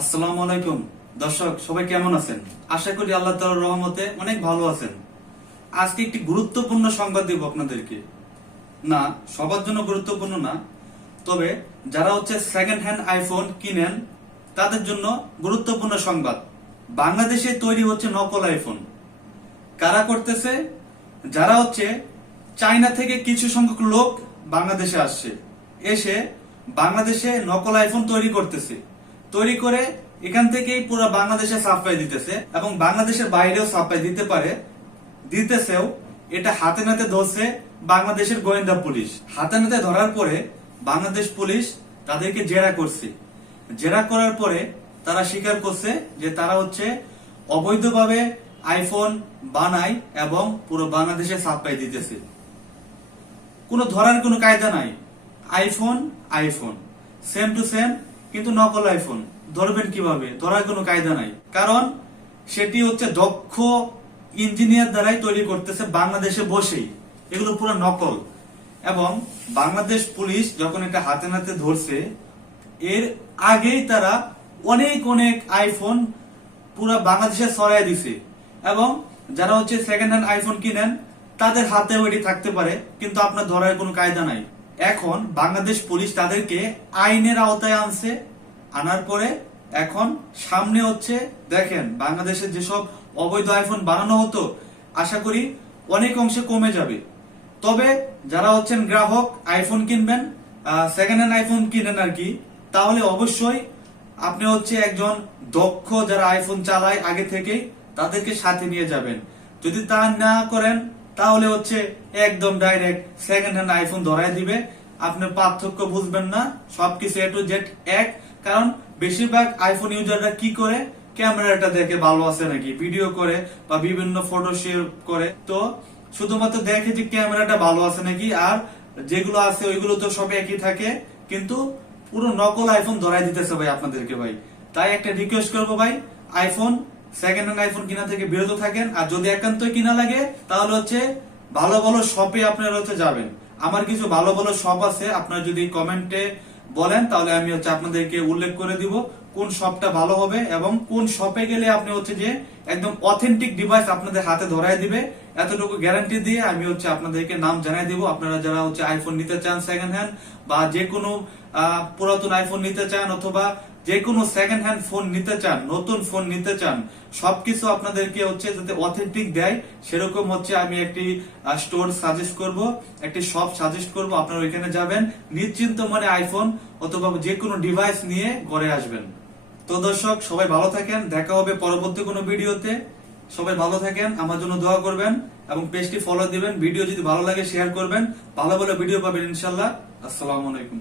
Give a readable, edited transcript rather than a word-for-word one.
আসসালামু আলাইকুম দর্শক, সবাই কেমন আছেন? আশা করি আল্লাহ তাআলার রহমতে অনেক ভালো আছেন। আজকে একটি গুরুত্বপূর্ণ সংবাদ দেব আপনাদেরকে। না, সবার জন্য গুরুত্বপূর্ণ না, তবে যারা সেকেন্ড হ্যান্ড আইফোন কিনেন তাদের জন্য গুরুত্বপূর্ণ সংবাদ। বাংলাদেশে তৈরি হচ্ছে নকল আইফোন। কারা করতেছে? যারা চায়না থেকে কিছু সংখ্যক লোক বাংলাদেশে আসছে, এসে বাংলাদেশে নকল আইফোন তৈরি করতেছে। তৈরি করে এখান থেকেই পুরো বাংলাদেশে সাপ্লাই দিতেছে এবং বাংলাদেশের বাইরেও সাপ্লাই দিতে পারে, দিতেছেও। এটা হাতে নাতে ধরছে বাংলাদেশের গোয়েন্দা পুলিশ। হাতে নাতে ধরার পরে বাংলাদেশ পুলিশ তাদেরকে জেরা করছে। জেরা করার পরে তারা স্বীকার করছে যে তারা অবৈধভাবে আইফোন বানায় এবং পুরো বাংলাদেশে সাপ্লাই দিতেছে। কোনো ধরার কোনো কায়দা নাই। IPhone iPhone same to same, কিন্তু নকল আইফোন ধরবেন কিভাবে? ধরার কোনো কায়দা নাই, কারণ সেটি দক্ষ ইঞ্জিনিয়ার দ্বারাই তৈরি করতেছে বাংলাদেশে বসেই। এগুলো পুরো নকল। এবং বাংলাদেশ পুলিশ যখন এটা হাতে নাতে ধরছে, এর আগেই তারা অনেক অনেক আইফোন পুরো বাংলাদেশে ছড়াই দিছে। এবং যারা সেকেন্ড হ্যান্ড আইফোন কিনেন তাদের হাতে ওইটি থাকতে পারে, কিন্তু আপনার ধরার কোনো কায়দা নাই। এখন বাংলাদেশ পুলিশ তাদেরকে আইনের আওতায় আনছে। আনার পরে এখন সামনে দেখেন বাংলাদেশে যেসব অবৈধ আইফোন বানানো হতো, আশা করি অনেক অংশে কমে যাবে। তবে যারা গ্রাহক আইফোন কিনবেন, সেকেন্ড হ্যান্ড আইফোন কিনেন আর কি, তাহলে অবশ্যই আপনি একজন দক্ষ যারা আইফোন চালায় আগে থেকে, তাদেরকে সাথে নিয়ে যাবেন। যদি তা না করেন তাহলে একদম ডাইরেক্ট সেকেন্ড হ্যান্ড আইফোন ধরাই দিবে। আপনি পার্থক্য বুঝবেন না, সবকিছু এ টু জেড এক। কারণ বেশিরভাগ আইফোন ইউজাররা কি করে? ক্যামেরাটা দেখে ভালো আছে নাকি, ভিডিও করে বা বিভিন্ন ফটো শেয়ার করে, তো শুধুমাত্র দেখে যে ক্যামেরাটা ভালো আছে নাকি, আর যেগুলো আছে ওইগুলো তো সব একই থাকে। কিন্তু পুরো নকল আইফোন ধরাই দিতেছে ভাই আপনাদেরকে। ভাই তাই একটা রিকোয়েস্ট করবো ভাই, আইফোন সেকেন্ড হ্যান্ড আইফোন কিনা থেকে বিরত থাকেন। আর যদি একান্তই কিনা লাগে তাহলে ভালো ভালো শপে আপনারা যাবেন। আমার কিছু ভালো ভালো শপ আছে, আপনারা যদি কমেন্টে বলেন তাহলে আমি আপনাদেরকে উল্লেখ করে দিব কোন শপটা ভালো হবে এবং কোন শপে গেলে আপনি যে একদম অথেন্টিক ডিভাইস আপনাদের হাতে ধরাই দিবে। এতটুকু গ্যারান্টি দিয়ে আমি আপনাদেরকে নাম জানাই দিব। আপনারা যারা আইফোন নিতে চান সেকেন্ড হ্যান্ড, বা যে কোনো পুরাতন আইফোন নিতে চান, অথবা যে কোনো সেকেন্ড হ্যান্ড ফোন নিতে চান, নতুন ফোন নিতে চান, সবকিছু আপনাদেরকে যাতে অথেন্টিক দেয় সেরকম আমি একটি স্টোর সাজেস্ট করব, একটি শপ সাজেস্ট করব। আপনারা ওইখানে যাবেন, নিশ্চিন্ত মনে আইফোন অথবা যে কোনো ডিভাইস নিয়ে ঘরে আসবেন। তো দর্শক, সবাই ভালো থাকেন, দেখা হবে পরবর্তী কোনো ভিডিওতে। সবাই ভালো থাকেন, আমার জন্য দোয়া করবেন এবং পেজটি ফলো দিবেন। ভিডিও যদি ভালো লাগে শেয়ার করবেন, ভালো ভালো ভিডিও পাবেন ইনশাল্লাহ। আসসালামু আলাইকুম।